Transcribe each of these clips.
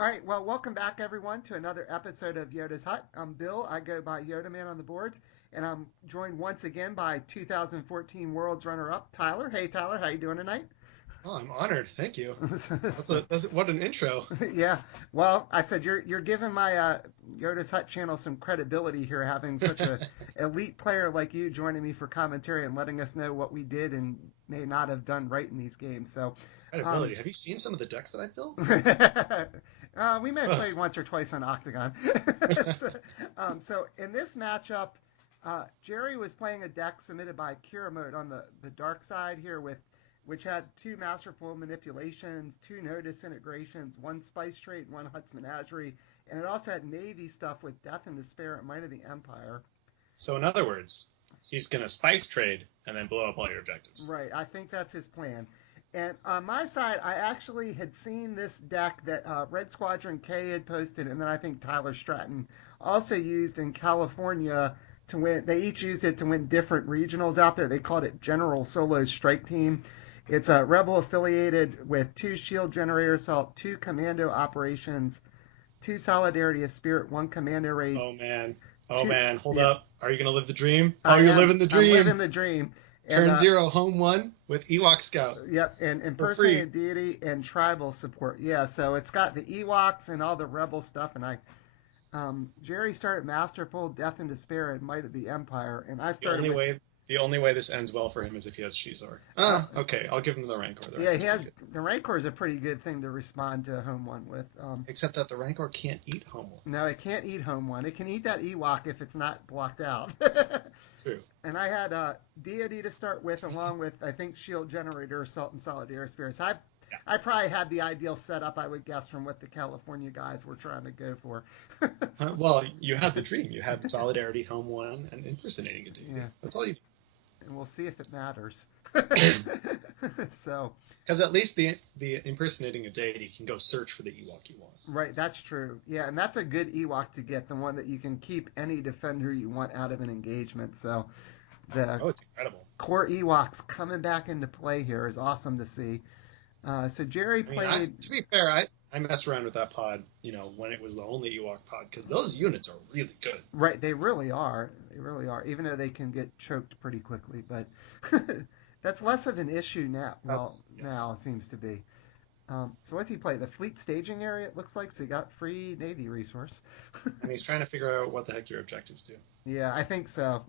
All right, well, welcome back, everyone, to another episode of Yoda's Hut. I'm Bill. I go by Yodaman on the boards, and I'm joined once again by 2014 World's runner-up, Tyler. Hey, Tyler, how you doing tonight? Oh, I'm honored. Thank you. What an intro. Yeah, well, I said you're giving my Yoda's Hut channel some credibility here, having such a elite player like you joining me for commentary and letting us know what we did and may not have done right in these games. So, um, Credibility. Have you seen some of the decks that I built? we may have Ugh. played once or twice on Octagon. So in this matchup, Jerry was playing a deck submitted by Kira Mode on the dark side here which had two masterful manipulations, two no disintegrations, one spice trade, one Hutt's Menagerie, and it also had navy stuff with Death and Despair and Might of the Empire. So in other words, he's gonna spice trade and then blow up all your objectives. Right, I think that's his plan. And on my side, I actually had seen this deck that Red Squadron K had posted, and then I think Tyler Stratton also used in California to win. They each used it to win different regionals out there. They called it General Solo Strike Team. It's a Rebel affiliated with two Shield Generator Assault, two Commando Operations, two Solidarity of Spirit, one Commando Raid, Oh man. Oh two. man. Hold Yeah, up. Are you gonna live the dream? Oh, I you're am. living the I'm living dream. the dream. And Turn zero, home one with Ewok Scout yep, and for free. impersonated deity and tribal support. Yeah, so it's got the Ewoks and all the rebel stuff, and Jerry started Masterful, Death and Despair, and Might of the Empire, and I The started only with way the only way this ends well for him is if he has Shizor. uh, Okay. I'll give him the Rancor. The yeah, Rancor's pretty good. the Rancor is a pretty good thing to respond to home one with. Except that the Rancor can't eat home one. No, it can't eat home one. It can eat that Ewok if it's not blocked out. True. And I had Deity to start with, along with I think Shield Generator, Assault, and Solidarity Spirits. I probably had the ideal setup, I would guess, from what the California guys were trying to go for. Well, you had the dream. You had Solidarity, Home One, and Impersonating a Deity. Yeah, That's all you. and we'll see if it matters. So, Because at least the impersonating a deity can go search for the Ewok you want. right, that's true. Yeah, and that's a good Ewok to get, the one that you can keep any defender you want out of an engagement. So, the Oh, it's incredible. core Ewoks coming back into play here is awesome to see. So Jerry I mean, played. to be fair, I messed around with that pod, when it was the only Ewok pod, because those units are really good. Right, they really are. They really are, even though they can get choked pretty quickly. But that's less of an issue now. Well, Yes. now it seems to be. So what's he play? The fleet staging area, it looks like. So he got free Navy resource. And he's trying to figure out what the heck your objectives do. Yeah, I think so.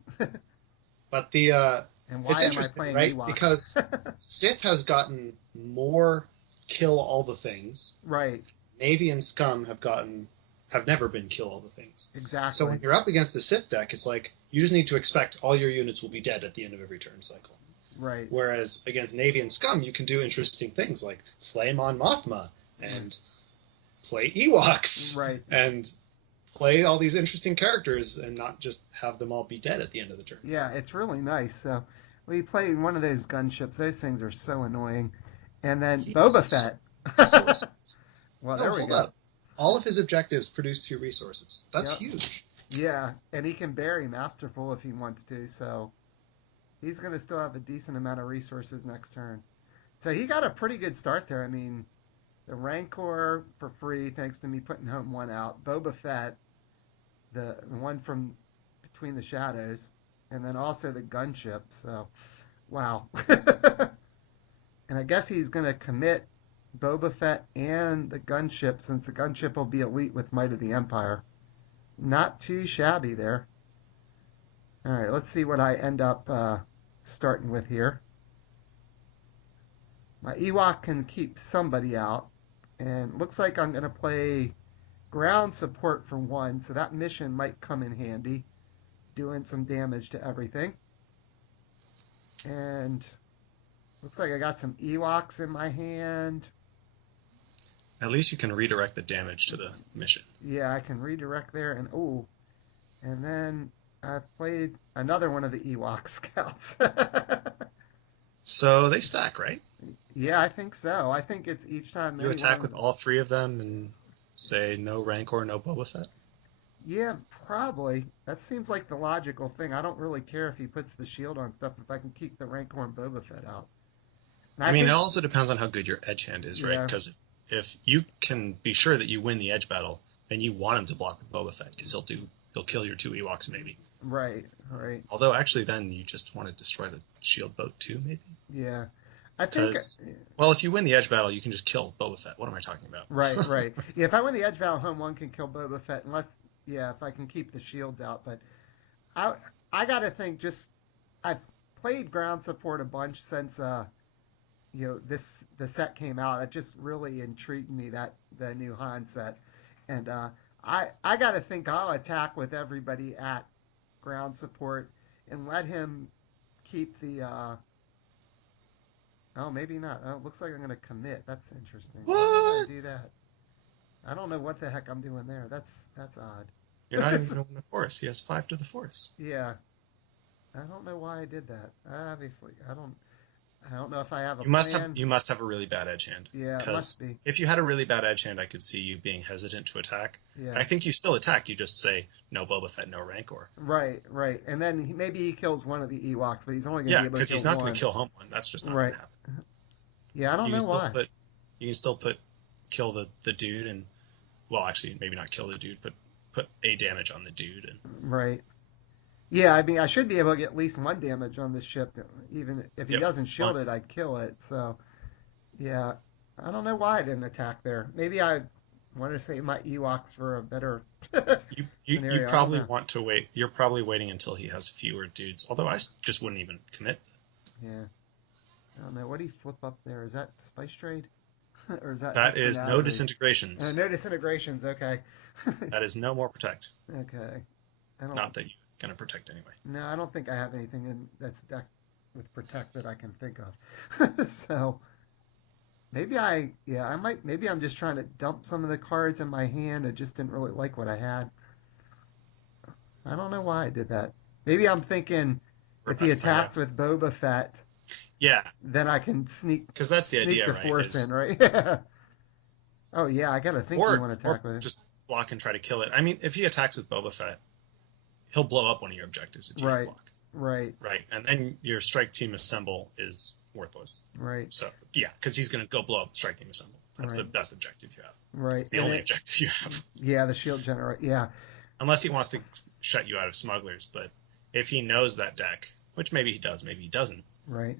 But And why it's am I interesting, playing right? Ewoks? Because Sith has gotten more kill all the things. Right, Navy and Scum have never been kill all the things. So exactly. when you're up against the Sith deck, it's like you just need to expect all your units will be dead at the end of every turn cycle. Right, Whereas against Navy and Scum, you can do interesting things like play Mon Mothma and play Ewoks right. and play all these interesting characters and not just have them all be dead at the end of the turn. Yeah, it's really nice. So we played one of those gunships. Those things are so annoying. And then He Boba has Fett. resources. Well, No, there we hold go. up. All of his objectives produce 2 resources. That's Yep. huge. Yeah, and he can bury Masterful if he wants to, so he's going to still have a decent amount of resources next turn. So he got a pretty good start there. I mean, the Rancor for free, thanks to me putting home one out. Boba Fett, the one from Between the Shadows, and then also the gunship. So, wow. And I guess he's going to commit Boba Fett and the gunship, since the gunship will be elite with Might of the Empire. Not too shabby there. All right, let's see what I end up starting with here. My Ewok can keep somebody out, and looks like I'm going to play ground support for one, so that mission might come in handy, doing some damage to everything. And looks like I got some Ewoks in my hand. At least you can redirect the damage to the mission. Yeah, I can redirect there, and and then I played another one of the Ewok scouts. So they stack, right? Yeah, I think so. I think it's each time You any attack one with of all 3 of them and say no Rancor, no Boba Fett? Yeah, probably. That seems like the logical thing. I don't really care if he puts the shield on stuff if I can keep the Rancor and Boba Fett out. And I mean, it think, also depends on how good your edge hand is, right? yeah, Because if you can be sure that you win the edge battle, then you want him to block with Boba Fett because he'll kill your 2 Ewoks maybe. Right, right. Although actually then you just want to destroy the shield boat too maybe. Yeah. I think Because well, if you win the edge battle, you can just kill Boba Fett. What am I talking about? right, right. Yeah, if I win the edge battle, home one can kill Boba Fett unless yeah, if I can keep the shields out. But I I gotta think just I've played ground support a bunch since the set came out. It just really intrigued me that the new Han set, and I got to think I'll attack with everybody at ground support and let him keep the. Oh, maybe not. Oh, it looks like I'm going to commit. That's interesting. Why What? did I do that? I don't know what the heck I'm doing there. That's You're not odd. even going to win the Force. He has 5 to the Force. Yeah, I don't know why I did that. Obviously, I don't know if I have a You plan. must have a really bad edge hand. Yeah, it must Because be. if you had a really bad edge hand, I could see you being hesitant to attack. Yeah. I think you still attack. You just say no Boba Fett, no Rancor. Right, right. And then maybe he kills one of the Ewoks, but he's only going to Yeah, be able to because kill he's not going one. to kill home one. That's just not going Right. to happen. Yeah, I don't You can know still why. put kill the dude and well actually maybe not kill the dude, but put a damage on the dude and Right. Yeah, I mean, I should be able to get at least one damage on this ship. Even if he yep. doesn't shield One. it, I'd kill it. So, yeah, I don't know why I didn't attack there. Maybe I wanted to save my Ewoks for a better You scenario. I don't probably know. want to wait. You're probably waiting until he has fewer dudes. Although just wouldn't even commit. Yeah, I don't know. What do you flip up there? Is that Spice Trade? Or is that That that's is no Menagerie? disintegrations. No disintegrations. Okay. That is no more protect. Okay. I don't. Not that you're gonna protect anyway. No, I don't think I have anything in that's decked with protect that I can think of. So yeah, I might, maybe I'm just trying to dump some of the cards in my hand. I just didn't really like what I had. I don't know why I did that. Maybe I'm thinking We're if about he to find out. attacks with Boba Fett, Yeah, then I can because that's the sneak idea, the right? Force in, Is right? Oh yeah, I gotta think you want to or attack with it. just block and try to kill it. I mean, if he attacks with Boba Fett, he'll blow up one of your objectives if you don't Right, block. right, Right, and then your strike team assemble is worthless. right, So yeah, because he's gonna go blow up strike team assemble. That's the right, best objective you have. right. It's the And only it, objective you have. yeah, the shield generate. Yeah, Unless he wants to shut you out of smugglers. But if he knows that deck, which maybe he does, maybe he doesn't, right.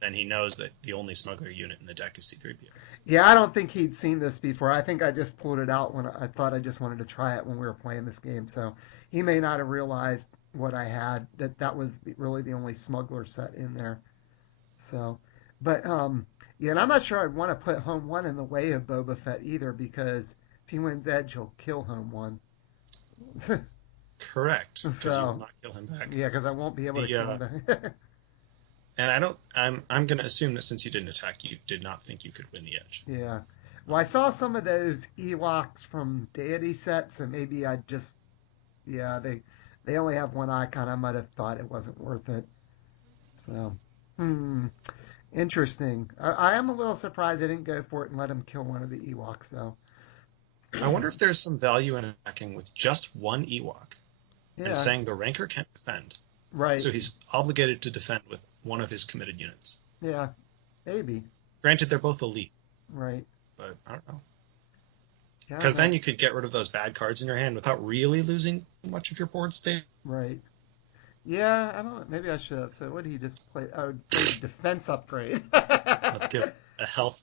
then he knows that the only smuggler unit in the deck is C-3PO. Yeah, I don't think he'd seen this before. I think I just pulled it out when I thought I just wanted to try it when we were playing this game. So he may not have realized what I had, that was really the only smuggler set in there. So, but yeah, and I'm not sure I'd want to put home one in the way of Boba Fett either because if he wins Edge, he'll kill home one. Correct, because you will So not kill him back. yeah, because I won't be able to The kill him back. and I don't. I'm going to assume that since you didn't attack, you did not think you could win the edge. Yeah. Well, I saw some of those Ewoks from Deity sets, and maybe I just yeah, they only have one icon. I might have thought it wasn't worth it. So, hmm, interesting. I am a little surprised I didn't go for it and let him kill one of the Ewoks, though. I wonder if there's some value in attacking with just one Ewok and Yeah, saying the Rancor can't defend, right. so he's obligated to defend with one of his committed units. Yeah, maybe. Granted, they're both elite, Right. but I don't know. Yeah, I Because don't then know. you could get rid of those bad cards in your hand without really losing much of your board state. Right. Yeah, I don't. Maybe I should have. So what did he just play? Oh, played defense upgrade. Let's give a health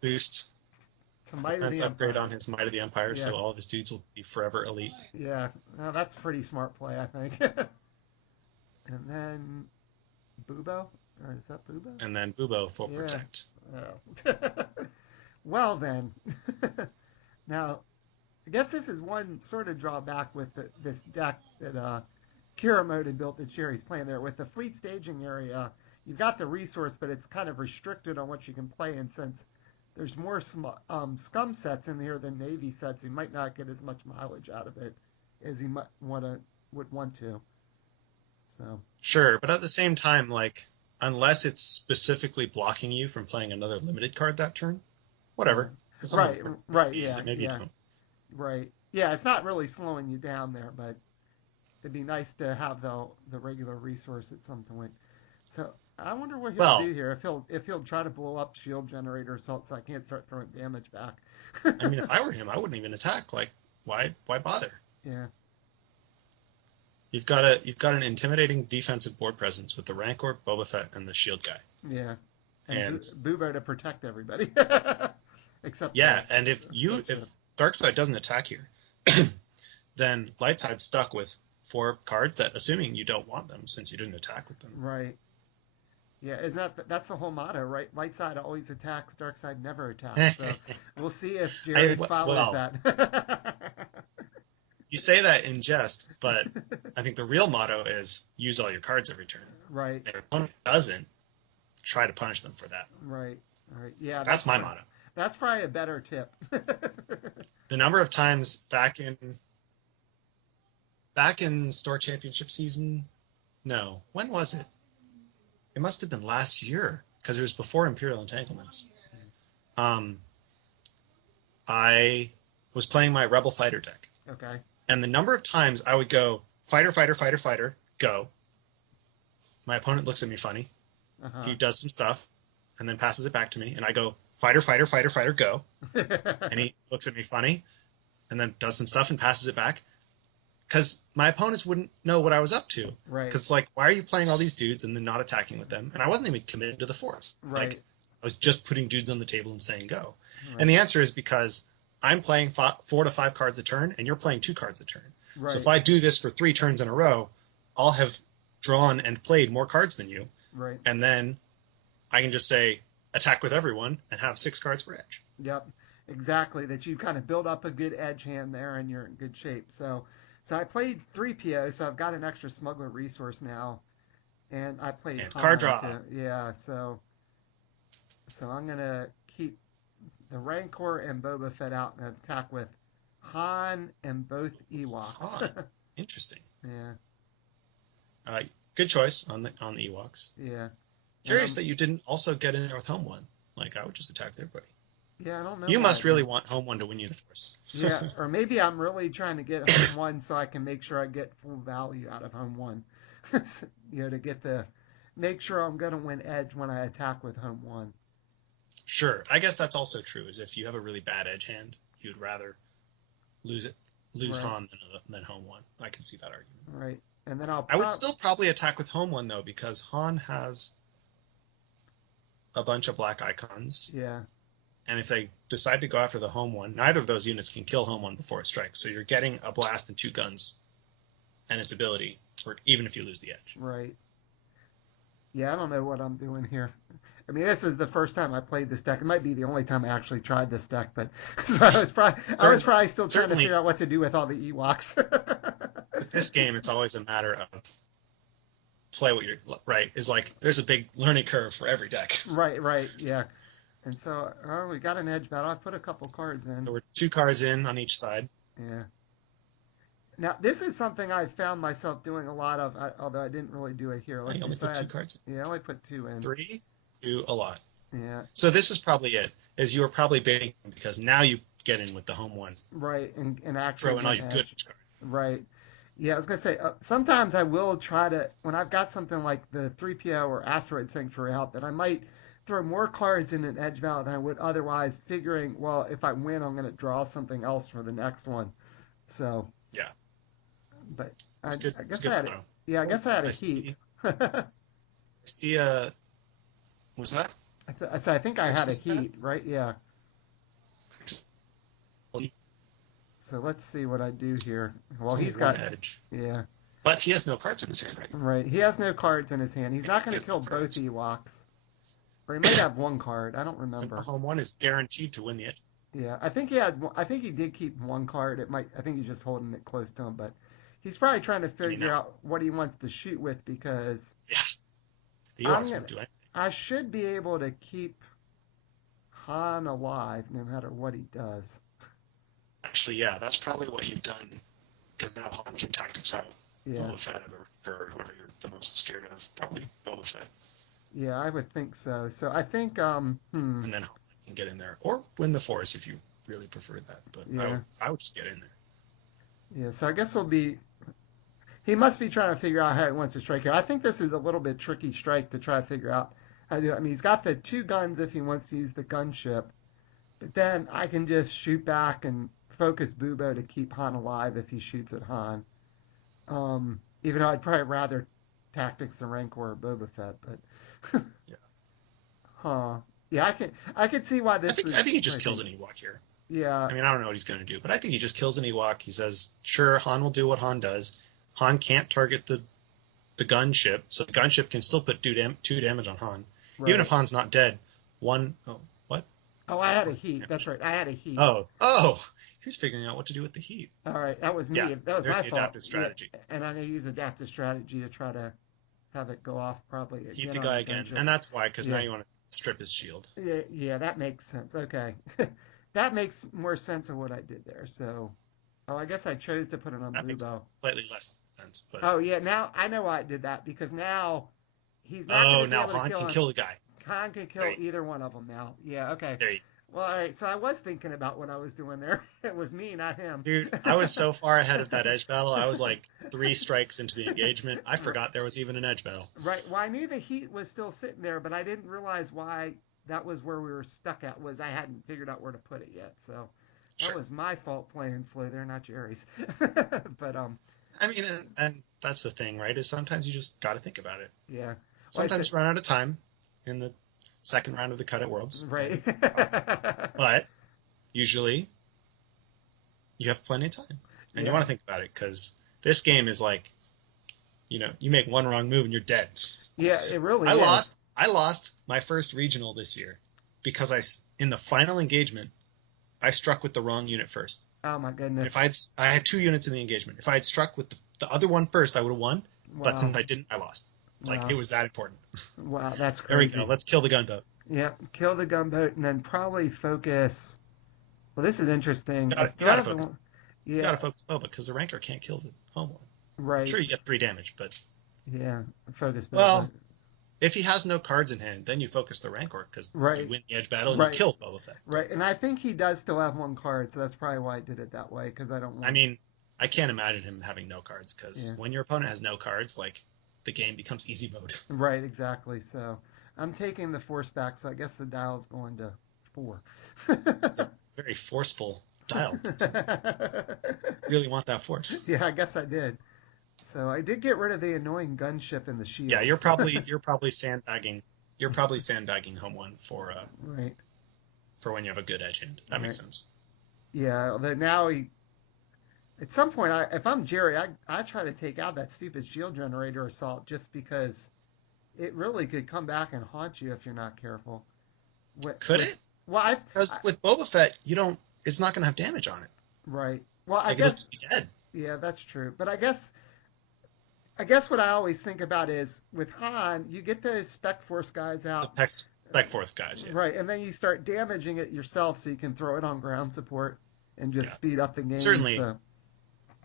boost, To Might of defense the upgrade Empire. on his Might of the Empire, Yeah, so all of his dudes will be forever elite. yeah. Well, that's a pretty smart play, I think. And then Bubo, or is that Bubo? And then Bubo for Yeah. protect. Oh. Well then, now I guess this is one sort of drawback with this deck that Kiramoto had built that Sherry's playing there. With the fleet staging area, you've got the resource, but it's kind of restricted on what you can play. And since there's more scum sets in here than navy sets, you might not get as much mileage out of it as you would want to. So Sure, but at the same time, like, unless it's specifically blocking you from playing another limited card that turn, yeah, whatever. It's only right, right, use yeah, it. Maybe you yeah, don't. right, yeah. It's not really slowing you down there, but it'd be nice to have the regular resource at some point. So I wonder what he'll Well, do here. If he'll try to blow up shield generator so I can't start throwing damage back. I mean, if I were him, I wouldn't even attack. Like, why bother? Yeah, You've got an intimidating defensive board presence with the Rancor, Boba Fett, and the Shield guy. yeah, and And Boobo to protect everybody, except yeah, the and if ship. Darkseid doesn't attack here, then Lightside's stuck with 4 cards that, assuming you don't want them since you didn't attack with them. Right. Yeah, isn't that's the whole motto, right? Light side always attacks, dark side never attacks. So we'll see if Jerry follows Well, that. you say that in jest, but I think the real motto is use all your cards every turn. Right. And if your opponent doesn't, try to punish them for that. Right. Right. Yeah, That's my motto. That's probably a better tip. The number of times back in Store Championship season, no, when was it? It must have been last year because it was before Imperial Entanglements. I was playing my Rebel Fighter deck, Okay. and the number of times I would go fighter, fighter, fighter, fighter, go. My opponent looks at me funny. Uh-huh. He does some stuff, and then passes it back to me, and I go fighter, fighter, fighter, fighter, go. And he looks at me funny, and then does some stuff and passes it back. Because my opponents wouldn't know what I was up to. Right. Because, like, why are you playing all these dudes and then not attacking with them? And I wasn't even committed to the force. Right. Like, I was just putting dudes on the table and saying go. Right. And the answer is because I'm playing 4 to 5 cards a turn, and you're playing 2 cards a turn. Right. So if I do this for 3 turns in a row, I'll have drawn and played more cards than you. Right. And then I can just say attack with everyone and have 6 cards for edge. Yep. Exactly. That you kind of build up a good edge hand there, and you're in good shape. So I played 3PO, so I've got an extra smuggler resource now, and I played And Han card draw. too. Yeah, so I'm gonna keep the Rancor and Boba Fett out and attack with Han and both Ewoks. Han. Interesting. Yeah, Good choice on the Ewoks. yeah. Curious that you didn't also get in there with home one. Like, I would just attack everybody. Yeah, I don't know. You must really want home one to win you the force. Yeah, or maybe I'm really trying to get home one so I can make sure I get full value out of home one. To make sure I'm gonna win edge when I attack with home one. Sure. I guess that's also true, is if you have a really bad edge hand, you'd rather lose Right. Han than home one. I can see that argument. Right, and then I would still probably attack with home one, though, because Han has a bunch of black icons. Yeah. And if they decide to go after the home one, neither of those units can kill home one before it strikes. So you're getting a blast and 2 guns and its ability, or even if you lose the edge. Right. Yeah, I don't know what I'm doing here. I mean, this is the first time I played this deck. It might be the only time I actually tried this deck, but so I was probably still trying to figure out what to do with all the Ewoks. This game, it's always a matter of play what you're right. Is like there's a big learning curve for every deck. Right, yeah. And so, we got an edge battle. I put a couple cards in. So we're 2 cards in on each side. Yeah. Now, this is something I found myself doing a lot of, although I didn't really do it here. I only put 2 cards in. Yeah, I only put 2 in. 3, 2, a lot. Yeah. So this is probably it. Is you were probably baiting because now you get in with the home one. Right, and actually throw in all your good edge cards. Right. Yeah, I was gonna say sometimes I will try to when I've got something like the 3PO or Asteroid Sanctuary out that I might throw more cards in an edge battle than I would otherwise, figuring, well, if I win, I'm gonna draw something else for the next one. So. Yeah. But I Good. guess I had it. Yeah, I guess I had a heat. See was that? I think I had a heat, right? Yeah. So let's see what I do here. Well, he's got edge. Yeah. But he has no cards in his hand, right? Right. He has no cards in his hand. He's not going to kill both Ewoks. Or he might have 1 card. I don't remember. So home one is guaranteed to win the edge. Yeah, I think he did keep 1 card. I think he's just holding it close to him, but he's probably trying to figure out what he wants to shoot with because yeah. The Ewoks won't do anything. I should be able to keep Han alive no matter what he does. Actually, yeah, that's probably what you've done. Because now Han can tactics out Boba Fett or whoever you're the most scared of. Probably Boba Fett. Yeah, I would think so. So I think, And then Han can get in there. Or win the Force if you really prefer that. But I would just get in there. Yeah, so I guess we'll be... He must be trying to figure out how he wants to strike it. I think this is a little bit tricky strike to try to figure out how to do it. I mean, he's got the two guns if he wants to use the gunship, but then I can just shoot back and focus Bubo to keep Han alive if he shoots at Han. Even though I'd probably rather tactics the Rancor or Boba Fett, but Yeah. huh. Yeah, I can see why this is I think he just tricky. kills an Ewok here. Yeah, I mean, I don't know what he's going to do, but I think he just kills an Ewok. He says, sure, Han will do what Han does. Han can't target the gunship, so the gunship can still put two damage on Han. Even if right. Han's not dead, one, oh, what? Oh, I had a Oh, heat. That's damage. right. I had a heat. Oh, he's figuring out what to do with the heat. All right, that was Yeah, me. That was there's my the fault. adaptive Yeah, strategy. and I'm gonna use adaptive strategy to try to have it go off probably Heat again the on guy the again, gunship. and that's why, because now Yeah, you want to strip his shield. yeah, yeah. That makes sense. Okay, that makes more sense of what I did there. So, oh, I guess I chose to put it on That makes Bubo. slightly less sense, but Oh yeah, now I know why I did that because now he's not going oh, to be now able to Han kill can him. kill the guy. Khan can There kill you, either one of them now. Yeah, okay. there you. Well, all right. So I was thinking about what I was doing there. It was me, not him. Dude, I was so far ahead of that edge battle. I was like 3 strikes into the engagement. I forgot there was even an edge battle. Right. Well, I knew the heat was still sitting there, but I didn't realize why that was where we were stuck at. Was I hadn't figured out where to put it yet. So that Sure. was my fault playing slow there, not Jerry's. But I mean, and that's the thing, right? Is sometimes you just got to think about it. yeah. Well, I said Sometimes you run out of time in the second round of the Cut It Worlds, right. but usually you have plenty of time, and you Yeah. want to think about it because this game is like, you make one wrong move and you're dead. Yeah. It really I is. lost. I lost my first regional this year because in the final engagement I struck with the wrong unit first. Oh my And goodness. I had 2 units in the engagement. If I had struck with the other one first, I would have won. But Wow. since I didn't, I lost. Like it Wow. was that important. Wow. That's There we go. crazy. Let's kill the gunboat. Yeah. Kill the gunboat and then probably focus. Well, this is interesting. I You still gotta have the focus. one. You Yeah. gotta focus Boba because the Rancor can't kill the home one. Right. Sure, you get 3 damage, but Yeah. Focus Boba. well, if he has no cards in hand, then you focus the Rancor because you Right. win the edge battle and you Right. kill Boba Fett. But, Right, and I think he does still have one card, so that's probably why I did it that way, because I don't I want. mean, I can't imagine him having no cards because Yeah, when your opponent has no cards, like the game becomes easy mode. right, exactly. So I'm taking the force back, so I guess the dial's going to 4. It's a very forceful dial. Really want that force. Yeah, I guess I did. So I did get rid of the annoying gunship and the Yeah, shields. you're probably sandbagging. You're probably sandbagging home one Right, for when you have a good edge hand. That makes right. sense. Yeah, although now at some point, if I'm Jerry, I try to take out that stupid shield generator assault just because it really could come back and haunt you if you're not careful. Could With it? well, Because with Boba Fett, you don't. It's not going to have damage on it. right. Well, I Like it'll guess just be dead. yeah, that's true. But I guess what I always think about is with Han, you get those Spec Force guys The out, spec forth guys. Yeah. right, and then you start damaging it yourself, so you can throw it on ground support and just Yeah. speed up the game. Certainly, So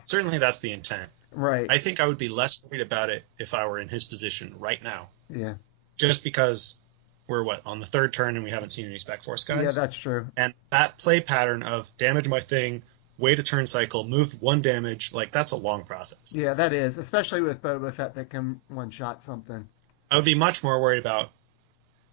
certainly that's the intent. right, I think I would be less worried about it if I were in his position right now, yeah, just because we're on the 3rd turn and we haven't seen any spec force guys. yeah, that's true. And that play pattern of damage my thing, wait a turn cycle, move 1 damage, like that's a long process. Yeah, that is, especially with Boba Fett that can one shot something. I would be much more worried about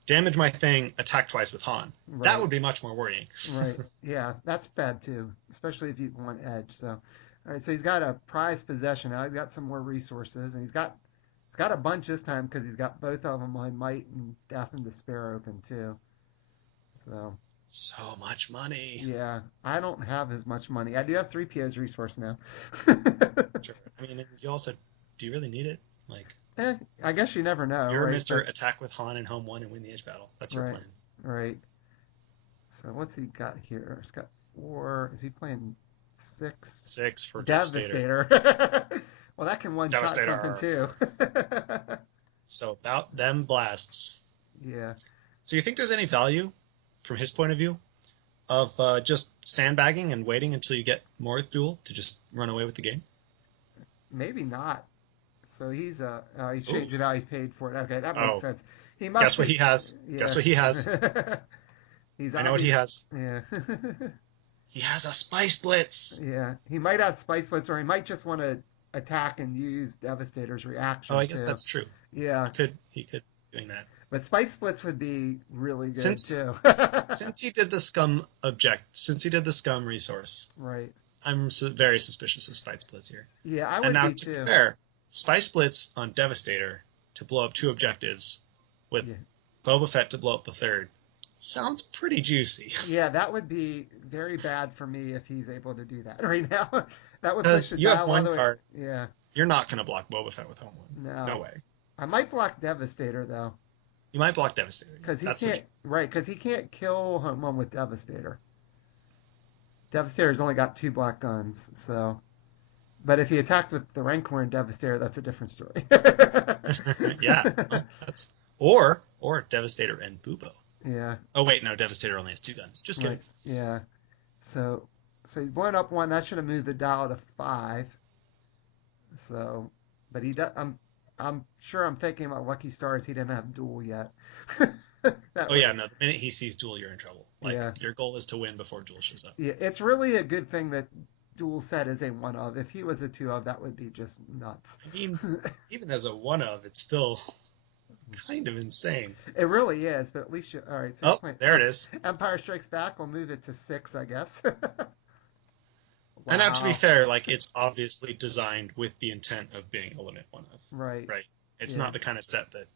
damage my thing, attack twice with Han. That Right, would be much more worrying. right, yeah, that's bad too, especially if you want edge. So, all right, so he's got a prized possession now. He's got some more resources, and he's got a bunch this time because he's got both of them on Might and Death and Despair open too. So So much money. yeah, I don't have as much money. I do have 3PO's resource now. Sure. I mean, and you also, do you really need it? Like, I guess you never know, you're right? Mr. Attack with Han in home 1 and win the edge battle. That's your Right, plan. right. So what's he got here? He's got 4. Is he playing 6? 6 for Devastator. Devastator. Well, that can one shot something Devastator. too. So about them blasts. Yeah, So you think there's any value, from his point of view, of just sandbagging and waiting until you get Morith Duel to just run away with the game? maybe not. So he's Ooh. changed it out. He's paid for it. Okay, that makes Oh, sense. He must guess what be. he has? Yeah. Guess what he has? He's I know what he obvious. has. Yeah. He has a Spice Blitz. Yeah. He might have Spice Blitz, or he might just want to attack and use Devastator's Oh, reaction I guess too. that's true. Yeah, He could be doing that. but Spice Splits would be really good Since too. since he did the scum resource, Right. I'm very suspicious of Spice Splits here. Yeah, I And would now, be to be too. fair, Spice Splits on Devastator to blow up 2 objectives with Yeah. Boba Fett to blow up the 3rd sounds pretty juicy. Yeah, that would be very bad for me if he's able to do that right now. That would push Because the you have dial all one the way. card, Yeah, you're not going to block Boba Fett with Home One. no. No way. I might block Devastator though, You might block Devastator. because he That's can't. Right, because he can't kill Home One with Devastator. Devastator's only got 2 black guns, so. But if he attacked with the Rancor and Devastator, that's a different story. Yeah. That's or Devastator and Bubo. Yeah. Oh wait, no, Devastator only has 2 guns. Just kidding. Right. Yeah. So he's blown up 1. That should have moved the dial to 5. So, but he does. I'm sure I'm thinking about Lucky Stars. He didn't have duel yet. Oh yeah, no. The minute he sees Duel, you're in trouble. Like Yeah. your goal is to win before Duel shows up. Yeah, it's really a good thing that duel set is a 1 of. If he was a 2 of, that would be just nuts. I mean, even as a 1 of, it's still kind of insane. It really is, but at least you. All right. So Oh, there it is. Empire Strikes Back. We'll move it to 6, I guess. And now, to be Wow. fair, like it's obviously designed with the intent of being a limit 1 of. Right. Right. It's Yeah. not the kind of set that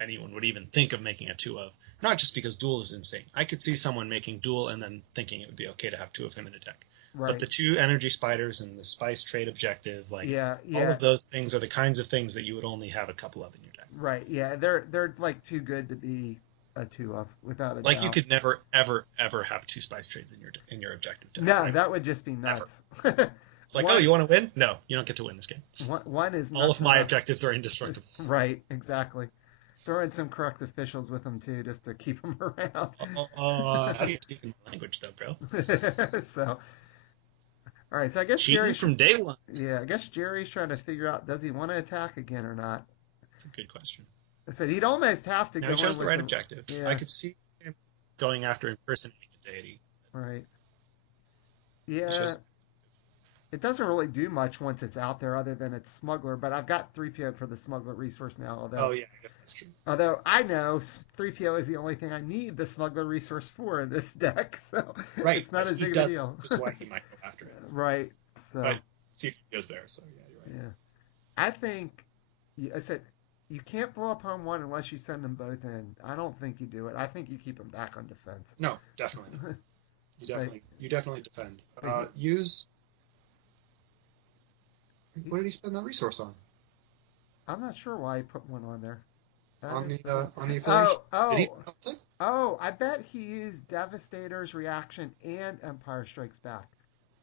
anyone would even think of making a 2 of. Not just because Duel is insane. I could see someone making Duel and then thinking it would be okay to have 2 of him in a deck. Right. But the 2 energy spiders and the spice trade objective, like Yeah. all Yeah. of those things are the kinds of things that you would only have a couple of in your deck. Right. Yeah. They're like too good to be a 2 of without a Like doubt. you could never, ever, ever have 2 spice trades in your objective deck. No, right? that would just be nuts. It's like, One- oh, you want to win? No, you don't get to win this game. One is All nuts of my enough. objectives are indestructible. Right. Exactly. Throw in some correct officials with them too, just to keep them around. How do you speak in language, though, bro? So, all right. So I guess Cheating Jerry's from day one. yeah. I guess Jerry's trying to figure out, does he want to attack again or not? That's a good question. I said he'd almost have to No, go he chose in the with right objective. Yeah. I could see him going after impersonating a deity. Right. He Yeah. chose- It doesn't really do much once it's out there, other than it's Smuggler. But I've got 3PO for the Smuggler resource now. Oh yeah, I guess that's true. Although I know 3PO is the only thing I need the Smuggler resource for in this deck, so Right, it's not but as he big of a does, deal. which is why he might go after it. Right. So But see if he goes there. So yeah, you're right. yeah, I think I said you can't blow up home 1 unless you send them both in. I don't think you do it. I think you keep them back on defense. No, definitely. Not. You definitely defend. Like- Use. What did he spend that resource on? I'm not sure why he put 1 on there. On the affiliation? Oh, Did he? I bet he used Devastator's reaction and Empire Strikes Back.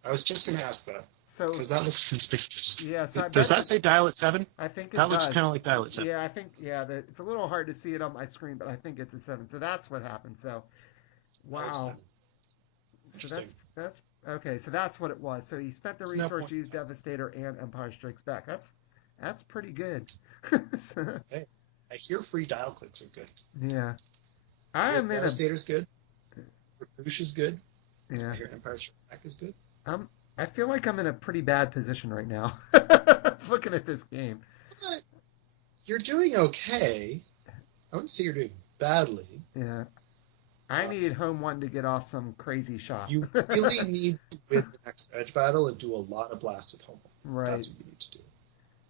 I was just going to ask that So because that looks conspicuous. yeah, so I Does bet that say dial at 7? I think it That looks does. kind of like dial at 7. Yeah, I think it's a little hard to see it on my screen, but I think it's a 7. So that's what happened. So wow. So Interesting. that's okay. So that's what it was. So he spent the There's no resource point. to use Devastator and Empire Strikes Back. That's pretty good. So, I hear free dial clicks are good. yeah, I am in a Devastator's good. Rouge is good. yeah. I hear Empire Strikes Back is good. I feel like I'm in a pretty bad position right now. Looking at this game. But you're doing okay. I wouldn't say you're doing badly. Yeah. I need home 1 to get off some crazy shot. You really need to win the next edge battle and do a lot of blast with home. Right. That's what you need to do.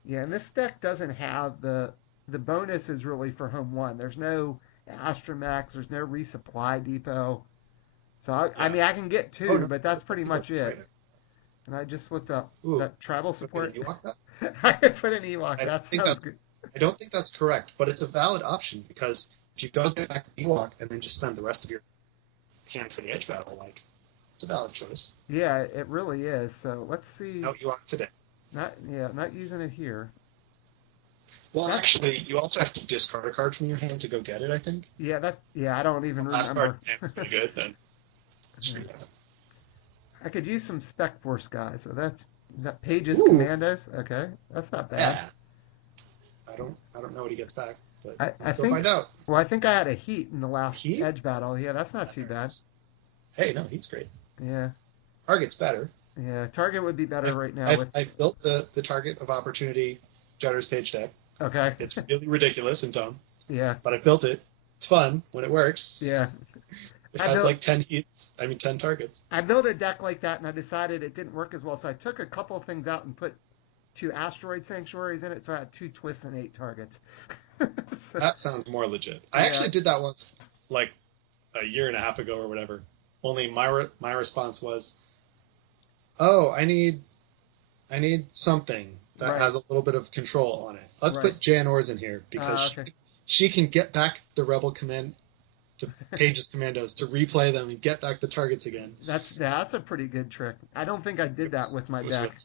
Yeah, and this deck doesn't have the bonus is really for home 1. There's no Astromech, there's no resupply depot. So I mean I can get 2, Oh, no, but that's it's pretty much it. And I just looked up Ooh, that travel support. Put an Ewok back? I put an Ewok. I That think sounds that's- good. I don't think that's correct, but it's a valid option because if you go back to Ewok and then just spend the rest of your hand for the edge battle, like it's a valid choice. Yeah, it really is. So let's see. No Ewok today. Not using it here. Well, actually, you also have to discard a card from your hand to go get it. I think. Yeah, I don't even Last remember. card is pretty good. Then let's do that. I could use some Spec Force guys. So that Pages Ooh. Commandos. Okay, that's not bad. Yeah. I don't know what he gets back, but I let's go think- find out. Well, I think I had a Heat in the last Heat? Edge battle. Yeah, that's not too bad. Hey, no, he's great. Yeah. Target's better. Yeah, target would be better right now with. I've built the target of opportunity Jetter's Page deck. Okay. It's really ridiculous and dumb, Yeah. but I built it. It's fun when it works. Yeah. It I has built like 10 targets. I built a deck like that, and I decided it didn't work as well, so I took a couple of things out and put two asteroid sanctuaries in it, so I had two twists and 8 targets. So, That sounds more legit. I yeah. actually did that once, like a year and a half ago or whatever. Only my response was, "Oh, I need something that Right. has a little bit of control on it. Let's Right. put Jan Ors in here because Okay. she can get back the the Page's commandos to replay them and get back the targets again." That's a pretty good trick. I don't think I did that with my It was deck.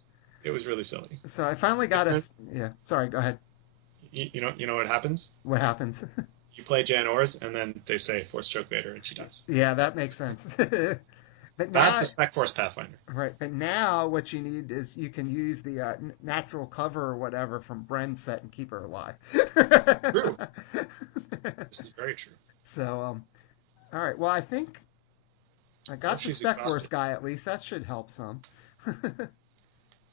it was really silly. So I finally got And a. then, Yeah. Sorry. Go ahead. you know what happens? What happens? You play Jan Ors and then they say Force Choke Vader and she dies. Yeah, that makes sense. But That's now, a Spec Force Pathfinder. right? But now, what you need is you can use the natural cover or whatever from Bren's set and keep her alive. True. This is very true. So, all right. Well, I think I Oh, got the she's Spec Force exhausted. guy at least. That should help some.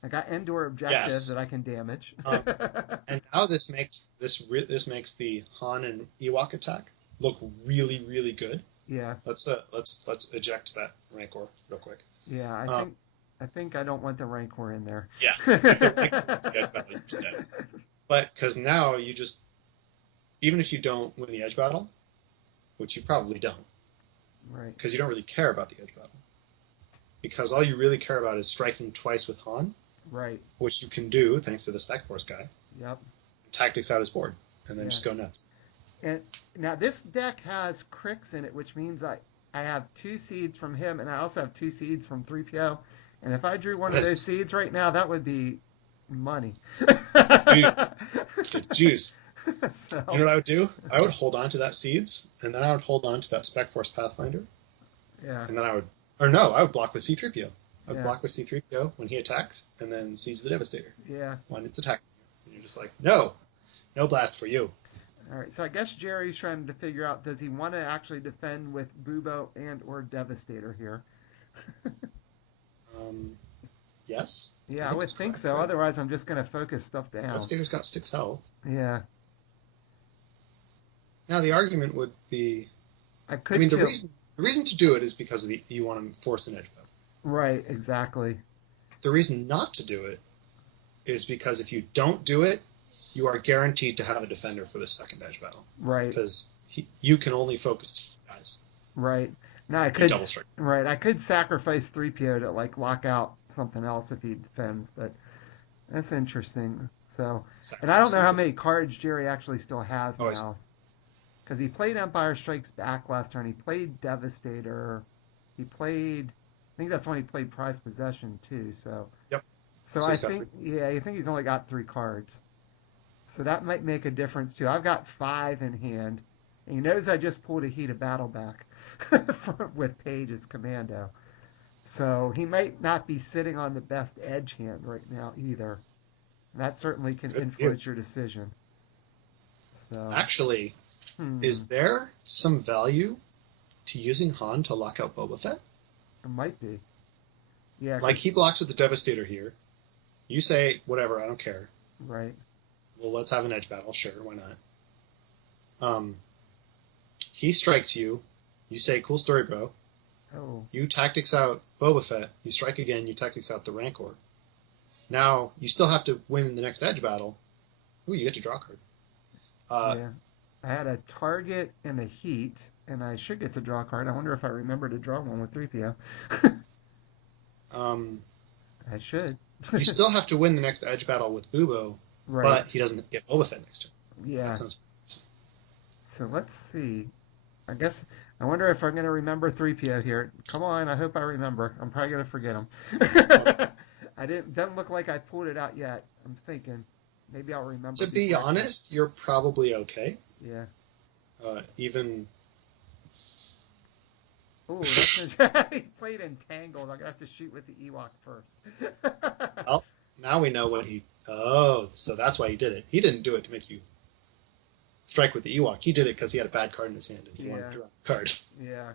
I got Endor objectives Yes. that I can damage. And now this makes the Han and Ewok attack look really, really good. Yeah, Let's eject that Rancor real quick. yeah. I think I don't want the Rancor in there. Yeah, instead. But because now you just, even if you don't win the edge battle, which you probably don't, Right. because you don't really care about the edge battle, because all you really care about is striking twice with Han, Right. which you can do thanks to the Spec Force guy. Yep. Tactics out his board, and then Yeah. just go nuts. And now this deck has Crix in it, which means I have 2 seeds from him, and I also have 2 seeds from 3PO. And if I drew one of those seeds right now, that would be money. It's a juice. So, You know what I would do? I would hold on to that seeds, and then I would hold on to that Spec Force Pathfinder, yeah, and then I would block with C-3PO. I would Yeah. block with C-3PO when he attacks, and then seize the Devastator yeah. when it's attacking you. And you're just like, no blast for you. All right. So I guess Jerry's trying to figure out, does he want to actually defend with Bubo and or Devastator here? Yes? Yeah, I would think correct, so. right? Otherwise, I'm just going to focus stuff down. Devastator's got 6 health. Yeah, Now the argument would be, I I could mean, kill. the reason to do it is because you want to force an edge battle. Right. Exactly. The reason not to do it is because if you don't do it, you are guaranteed to have a defender for the second edge battle. Right. Because you can only focus 2 guys. Right. Now I You could. double strike. Right. I could sacrifice 3PO to like lock out something else if he defends, but that's interesting. So, and I don't know how many cards Jerry actually still has Oh, now, because he played Empire Strikes Back last turn. He played Devastator. He played. I think that's when he played Prize Possession too. So. Yep. So So I he's got think, yeah, I think he's only got 3 cards. So that might make a difference too. I've got 5 in hand. And he knows I just pulled a Heat of Battle back with Page's commando. So he might not be sitting on the best edge hand right now either. That certainly can Good influence your decision. So Actually, is there some value to using Han to lock out Boba Fett? it might be. Yeah. Like, he blocks with the Devastator here. You say, whatever, I don't care. Right. Well, let's have an edge battle. Sure, why not? He strikes you. You say, cool story, bro. Oh. You tactics out Boba Fett. You strike again. You tactics out the Rancor. Now, you still have to win the next edge battle. Ooh, you get to draw a card. Yeah. I had a target and a Heat, and I should get to draw a card. I wonder if I remember to draw one with 3PO. I should. You still have to win the next edge battle with Bubo, Right. but he doesn't get Boba Fett next turn. Yeah. That sounds So let's see. I guess I wonder if I'm going to remember 3PO here. Come on, I hope I remember. I'm probably going to forget him. I doesn't look like I pulled it out yet. I'm thinking maybe I'll remember. To be honest, you're probably okay. Yeah. Even Oh, he played Entangled. I'm going to have to shoot with the Ewok first. well, now we know what he. Oh, so that's why he did it. He didn't do it to make you strike with the Ewok. He did it because he had a bad card in his hand and he wanted to draw a card. Yeah.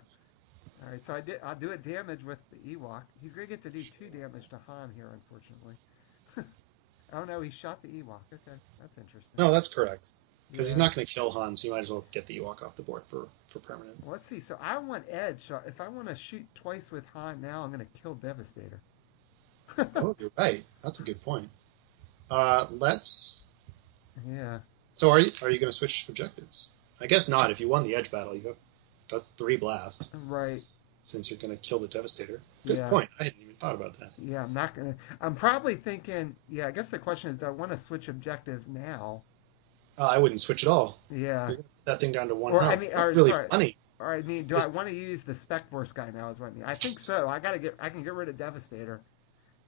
All right, so I'll do a damage with the Ewok. He's gonna get to do 2 damage to Han here, unfortunately. Oh no, he shot the Ewok. Okay, that's interesting. No, that's correct. Because he's Yeah. not going to kill Han, so you might as well get the Ewok off the board for permanent. Well, let's see. So I want Edge. So if I want to shoot twice with Han now, I'm gonna kill Devastator. Oh, you're right. That's a good point. Let's. Yeah. So are you going to switch objectives? I guess not. If you won the Edge battle, that's 3 blast. Right. Since you're going to kill the Devastator. Good Yeah. point. I hadn't even thought about that. Yeah. I'm not gonna. I'm probably thinking. Yeah. I guess the question is, do I want to switch objective now? I wouldn't switch at all. Yeah. You're gonna put that thing down to 1 Or I health. mean, That's or really sorry. funny. Or I mean, do I Just, want to use the Spec Force guy now? Is what I mean. I think so. I can get rid of Devastator.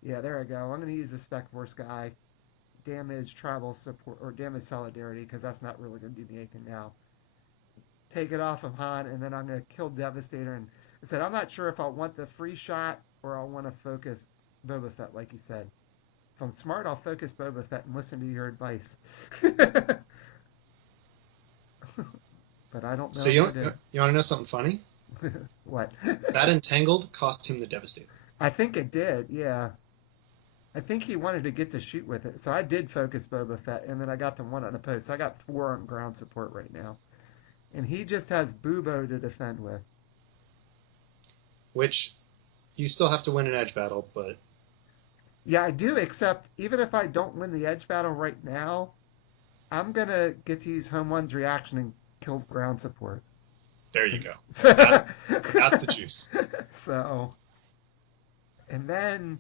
Yeah. There I go. I'm gonna use the Spec Force guy. Damage travel support or damage solidarity because that's not really gonna do me anything now. Take it off of Han, and then I'm going to kill Devastator. And I said, I'm not sure if I want the free shot or I want to focus Boba Fett, like you said. If I'm smart, I'll focus Boba Fett and listen to your advice. But I don't know so if you I did. you want to know something funny? What? That Entangled cost him the Devastator. I think it did, yeah. I think he wanted to get to shoot with it. So I did focus Boba Fett, and then I got the one on opposed. So I got 4 on ground support right now. And he just has Bubo to defend with. Which you still have to win an Edge battle, but Yeah, I do, except even if I don't win the edge battle right now, I'm going to get to use Home One's reaction and kill ground support. there you go. So, That's the juice. and then,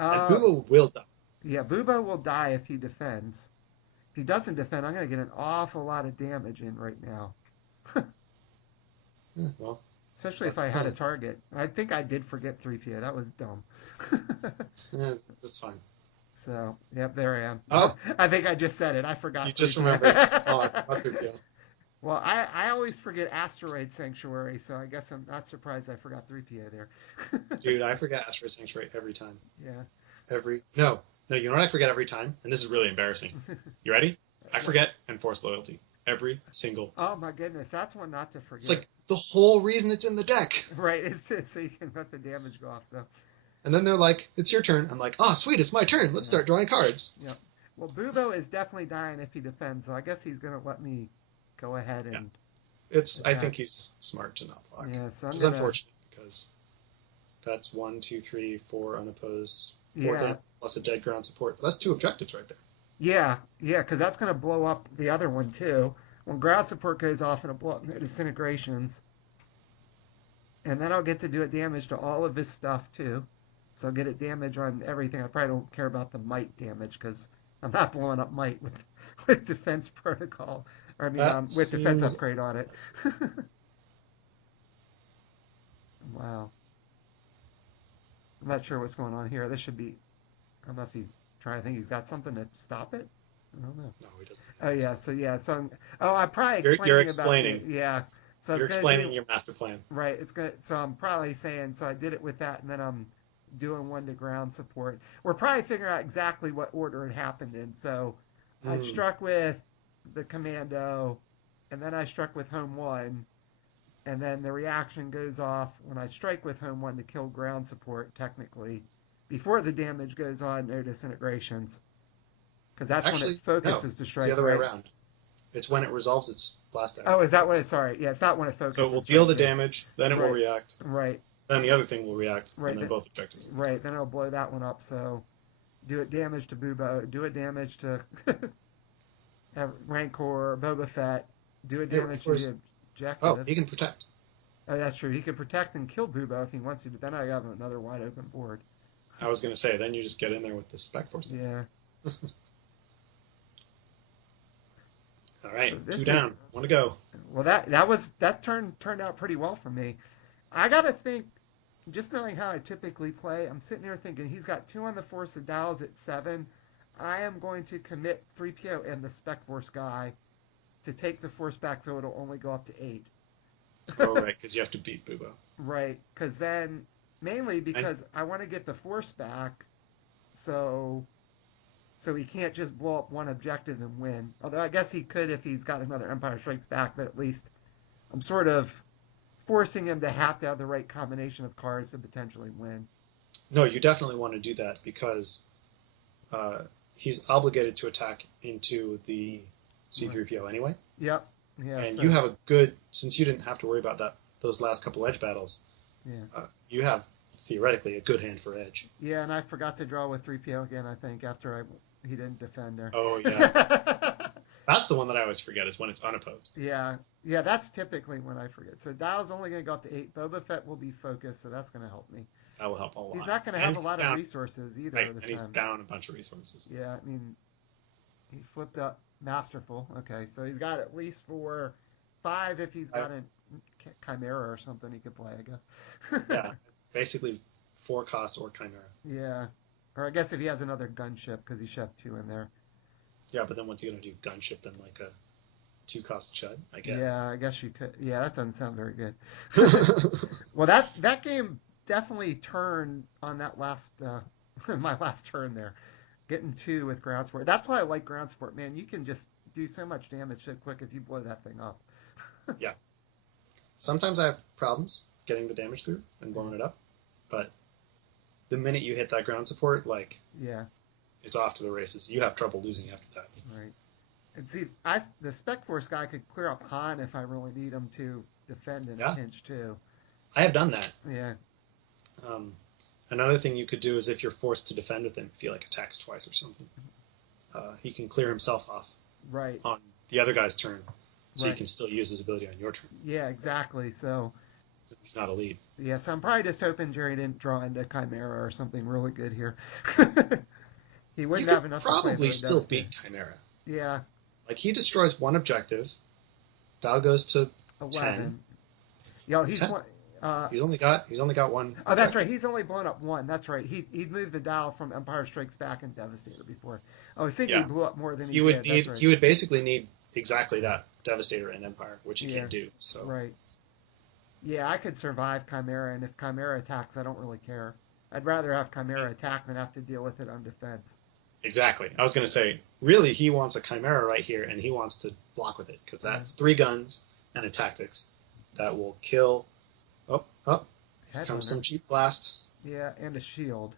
And Boo will die. yeah, Bubo will die if he defends. If he doesn't defend, I'm going to get an awful lot of damage in right now. Yeah, well, Especially if that's I had a fine. target. I think I did forget 3PO. That was dumb. That's fine. So, yep, there I am. Oh, I think I just said it. I you forgot just 3PO. remembered. Oh, I forgot 3PO. Well, I always forget Asteroid Sanctuary, so I guess I'm not surprised I forgot 3PO there. Dude, I forget Asteroid Sanctuary every time. Yeah. No, you know what I forget every time? And this is really embarrassing. You ready? I forget Enforced Loyalty every single time. Oh my goodness, that's one not to It's forget. like the whole reason it's in the deck. Right, it's so you can let the damage go off. So And then they're like, it's your turn. I'm like, oh, sweet, it's my turn. Let's yeah, start drawing cards. yeah. Well, Bubo is definitely dying if he defends, so I guess he's gonna let me go ahead Yeah. and I attack. think he's smart to not block. Yeah, so Which I'm is gonna. unfortunate because that's 1, 2, 3, 4 unopposed, 4 Yeah, damage plus a dead ground support. That's 2 objectives right there. yeah, because that's gonna blow up the other one too. When ground support goes off, it'll blow up their disintegrations, and then I'll get to do it damage to all of his stuff too. So I'll get it damage on everything. I probably don't care about the might damage because I'm not blowing up might with defense protocol. Or I mean, That with defense seems upgrade on it. Wow. I'm not sure what's going on here. This should be. I don't know if he's trying to think he's got something to stop it. I don't know. no, he doesn't. Oh yeah. So yeah. So I'm probably You're explaining about explaining. yeah. So You're it's gonna explaining do your master plan. right. It's gonna. So I'm probably saying. So I did it with that, and then I'm doing one to ground support. We're probably figuring out exactly what order it happened in. So I Mm. struck with the commando, and then I struck with home one, and then the reaction goes off when I strike with home one to kill ground support. Technically, before the damage goes on, no disintegrations, because that's when it Actually, no. focuses to It's the strike. other way Right? around. It's when it resolves its blast Oh, action. is that what? Sorry, yeah, it's not when it So it will focuses. deal Right? the Yeah. damage, then it will Right. react, Right. then the other thing will react, Right. and then both objectives. Right. Then it'll blow that one up. So do it damage to Bubo. Do it damage to Rancor, Boba Fett. Do it Yeah, damage of to course. the Oh, objective. he can protect. Oh, that's true. He can protect and kill Bubo if he wants to. But then I have another wide open board. I was going to say, then you just get in there with the spec force. Yeah. All right, So this 2 is down. Want to go. well. That turned out pretty well for me. I gotta think. Just knowing how I typically play, I'm sitting here thinking he's got 2 on the Force of Dials at 7. I am going to commit 3PO and the Spec Force guy to take the Force back so it'll only go up to 8. Oh, right, because you have to beat Bubo. Right, because then, mainly And because I want to get the Force back, so he can't just blow up one objective and win. Although I guess he could if he's got another Empire Strikes Back, but at least I'm sort of forcing him to have the right combination of cards to potentially win. No, you definitely want to do that because uh, he's obligated to attack into the Right. C3PO anyway. Yep. Yeah. And you So have a good, since you didn't have to worry about those last couple edge battles, yeah. you have theoretically a good hand for edge. Yeah, and I forgot to draw with 3PO again. I think after he didn't defend there. Oh yeah, that's the one that I always forget is when it's unopposed. Yeah, yeah, that's typically when I forget. So Dial's only going to go up to 8. Boba Fett will be focused, so that's going to help me. That will help a He's lot. not going to And have a he's lot of down, resources right, either this and he's time. down a bunch of resources. Yeah, I mean, he flipped up Masterful. Okay, so he's got at least 5 if he's I, got a Chimera or something he could play, I guess. yeah, it's basically 4 cost or Chimera. Yeah, or I guess if he has another gunship because he should have 2 in there. Yeah, but then what's he gonna do? Gunship and like a 2 cost Chud, I guess. Yeah, I guess you could. Yeah, that doesn't sound very good. Well, that game definitely turned on that last my last turn there, getting 2 with ground support. That's why I like ground support, man. You can just do so much damage so quick if you blow that thing up. Yeah. Sometimes I have problems getting the damage through and blowing it up, but the minute you hit that ground support, like Yeah, it's off to the races. You have trouble losing after that. right. And see, the Spec Force guy could clear up Han if I really need him to defend in a Yeah, pinch too. I have done that. Yeah, Um, Another thing you could do is if you're forced to defend with him, if he like attacks twice or something, he can clear himself off right, on the other guy's turn, so you right. can still use his ability on your turn Yeah, exactly. So since he's not a lead. yeah, so I'm probably just hoping Jerry didn't draw into Chimera or something really good here. He You wouldn't have could enough to play probably really still devastating. beat Chimera. Yeah, Like he destroys one objective, Val goes to 10. 11. Yo, he's 10. one. He's only got one Oh, that's right. objective. He's only blown up 1. That's right. He'd moved the dial from Empire Strikes Back and Devastator before. I was thinking he Yeah, blew up more than he he would did. That's need right. he would basically need exactly that Devastator and Empire, which he Yeah, can't do. So right. Yeah, I could survive Chimera, and if Chimera attacks, I don't really care. I'd rather have Chimera attack than have to deal with it on defense. exactly, I was gonna say really he wants a Chimera right here, and he wants to block with it because Yeah. that's 3 guns and a tactics that will kill. Oh, oh, comes Headhunter. some cheap blast. Yeah, and a shield.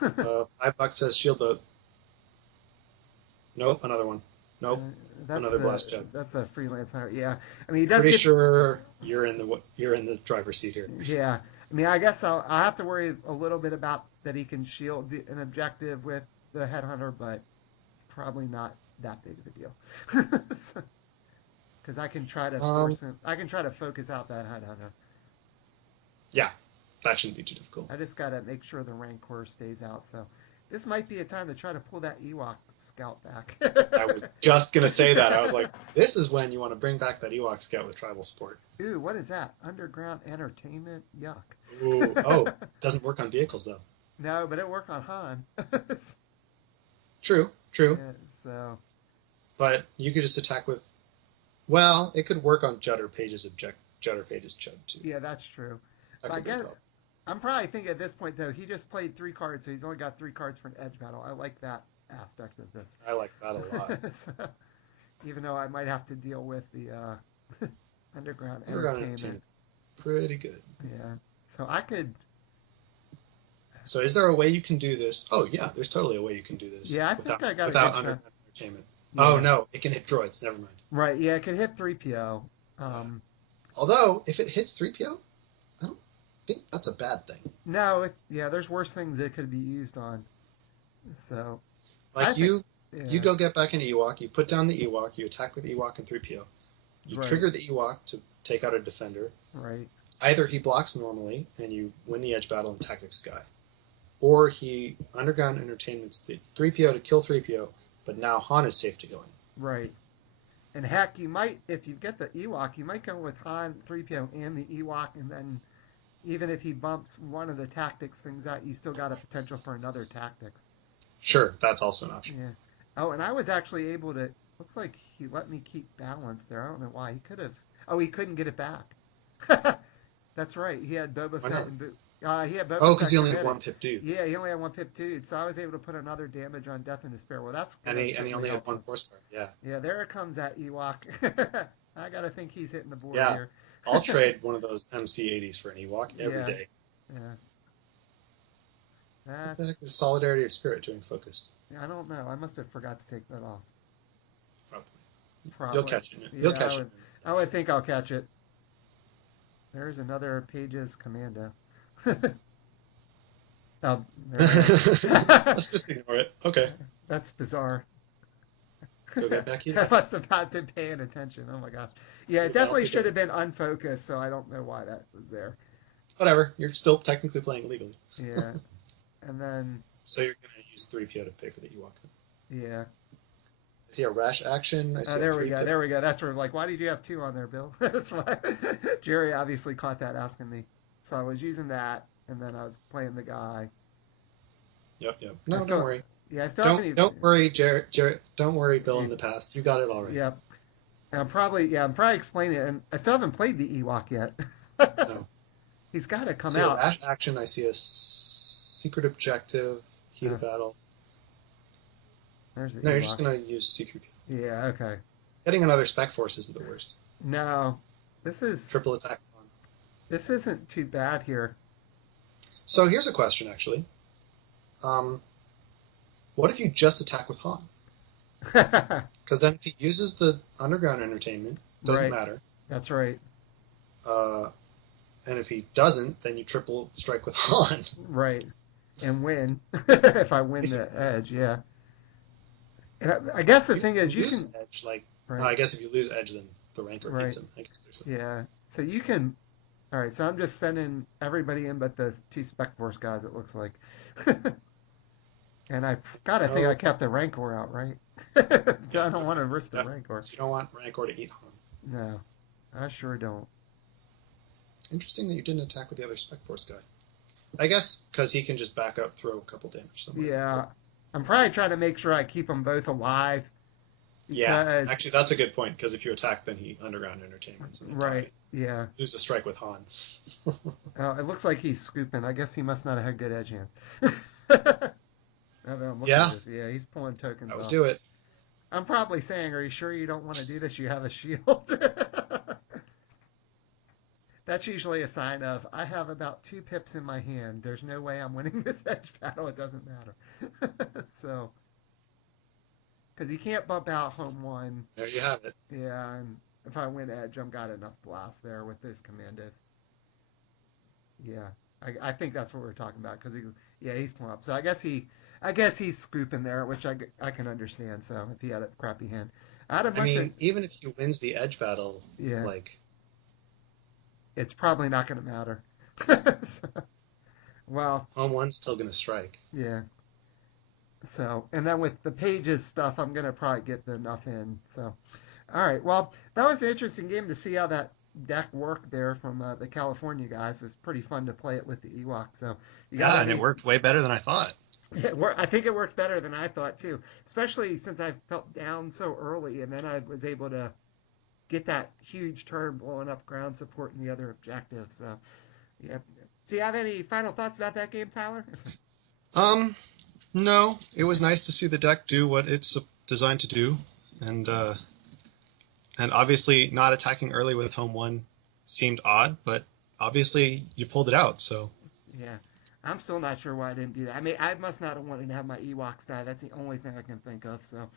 $5 says shield boat. Nope, another one. Uh, Nope, another blast jump. that's the freelance hunter. Yeah, I mean he does Pretty get. sure you're in the driver's seat here. Yeah, I mean I guess I'll have to worry a little bit about that he can shield an objective with the headhunter, but probably not that big of a deal. Because I can try to Um, force him. I can try to focus out that headhunter. yeah, that shouldn't be too difficult. I just gotta make sure the Rancor stays out. So this might be a time to try to pull that Ewok scout back. I was just gonna say that. I was like, this is when you want to bring back that Ewok scout with tribal support. Ooh, what is that? Underground entertainment? Yuck. Ooh, oh, doesn't work on vehicles though. No, but it worked on Han. True, true. Yeah, so But you could just attack with. Well, it could work on Judder Page's Chud too. yeah, that's true. That But I could be a guess problem. I'm probably thinking at this point though, he just played 3 cards, so he's only got 3 cards for an edge battle. I like that aspect of this. I like that a lot. So, even though I might have to deal with the underground Underground entertainment. Entertainment, pretty good. Yeah. So I could. So is there a way you can do this? Oh yeah, there's totally a way you can do this. Yeah, I think I got a without good shot. Underground Entertainment. Yeah. Oh no, it can hit droids. Never mind. Right. Yeah, it could hit 3PO. Um, Although if it hits 3PO, I don't think that's a bad thing. no. Yeah, there's worse things it could be used on. So. Like I think, you yeah. go get back an Ewok, you put down the Ewok, you attack with Ewok and 3PO. You Right. trigger the Ewok to take out a defender. Right. Either he blocks normally and you win the edge battle and tactics guy, or he Underground Entertainment's the 3PO to kill 3PO, but now Han is safe to go in. Right. And heck, you might, if you get the Ewok, you might go with Han, 3PO, and the Ewok, and then even if he bumps one of the tactics things out, you still got a potential for another tactics. Sure, that's also an option. Yeah. Oh, and I was actually able to. Looks like he let me keep balance there. I don't know why. He could have. Oh, he couldn't get it back. That's right. He had Boba Why Fett not? and he had Boba Oh, Fett because he only had committed. one pip dude, Yeah, he only had 1 pip dude, so I was able to put another damage on Death and Despair. Well, that's and gonna he certainly only had help one some. force card. Yeah, Yeah, there it comes that Ewok. I gotta think he's hitting the board yeah. here. I'll trade one of those MC80s for an Ewok every Yeah, day. yeah. What That's the heck is Solidarity of Spirit doing focused? I don't know. I must have forgot to take that off. Probably. You'll Probably. catch it. You'll Yeah, catch it. I would think I'll catch it. There's another Pages Commando. Oh, there we go. Let's just ignore it. Okay. That's bizarre. Go get back here. I must have not been paying attention. Oh my gosh. Yeah, it Well, definitely should have been unfocused, so I don't know why that was there. whatever. You're still technically playing legally. Yeah. And then, So you're going to use 3PO to pay for the Ewok. yeah. I see a rash action. I see Oh, a there we go. 3PO. There we go. That's where, like, why did you have two on there, Bill? That's why. Jerry obviously caught that asking me. So I was using that, and then I was playing the guy. Yep. I No, still, don't worry. yeah, I still haven't even. Don't worry, Jared. Don't worry, Bill. Yeah, In the past, you got it all right. yep. And I'm probably explaining it, and I still haven't played the Ewok yet. No. He's got to I come see a out. rash action. I see a secret objective. Heat of battle. There's the No, you're Ewok. just going to use C3PO. Yeah, okay. Getting another Spec Force isn't the worst. No, Triple attack. this isn't too bad here. So here's a question, actually. What if you just attack with Han? Because then if he uses the underground entertainment, doesn't Right. matter. That's right. And if he doesn't, then you triple strike with Han. Right. And win. If I win the edge, yeah. And I guess the thing is, you lose can. edge, like Right. I guess if you lose edge, then the Rancor beats Right. him. I guess there's Yeah. So you can. All right. So I'm just sending everybody in, but the two Spec Force guys. It looks like. And I think I kept the Rancor out, right? I don't want to risk the Rancor. You don't want Rancor to eat Han. No, I sure don't. Interesting that you didn't attack with the other Spec Force guy. I guess because he can just back up, throw a couple damage somewhere. Yeah, I'm probably trying to make sure I keep them both alive. Yeah, actually, that's a good point, because if you attack, then he underground entertainments. And Right, yeah. Lose a strike with Han. It looks like he's scooping. I guess he must not have had good edge hand. Now that I'm looking at this, yeah, he's pulling tokens That would off. do it. I'm probably saying, are you sure you don't want to do this? You have a shield. That's usually a sign of, I have about 2 pips in my hand. There's no way I'm winning this edge battle. It doesn't matter. So, because you can't bump out home 1. There you have it. Yeah, and if I win edge, I've got enough blast there with those commandos. Yeah, I think that's what we're talking about, because he's plumped. So I guess he's scooping there, which I can understand. So if he had a crappy hand, even if he wins the edge battle, yeah, like it's probably not going to matter. So, well, home 1's still going to strike. Yeah. So, and then with the Pages stuff, I'm going to probably get enough in. So, all right. Well, that was an interesting game to see how that deck worked there from the California guys. It was pretty fun to play it with the Ewok. So, and it worked way better than I thought. I think it worked better than I thought too, especially since I felt down so early, and then I was able to get that huge turn blowing up ground support and the other objective. So, yeah. Do you have any final thoughts about that game, Tyler? No. It was nice to see the deck do what it's designed to do, and obviously not attacking early with home 1 seemed odd, but obviously you pulled it out. So. Yeah. I'm still not sure why I didn't do that. I mean, I must not have wanted to have my Ewoks die. That's the only thing I can think of. So,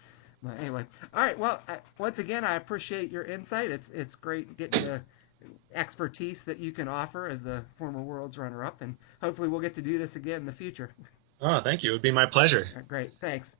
but anyway. All right. Well, once again, I appreciate your insight. It's great getting the expertise that you can offer as the former Worlds runner-up, and hopefully we'll get to do this again in the future. Oh, thank you. It would be my pleasure. Great. Thanks.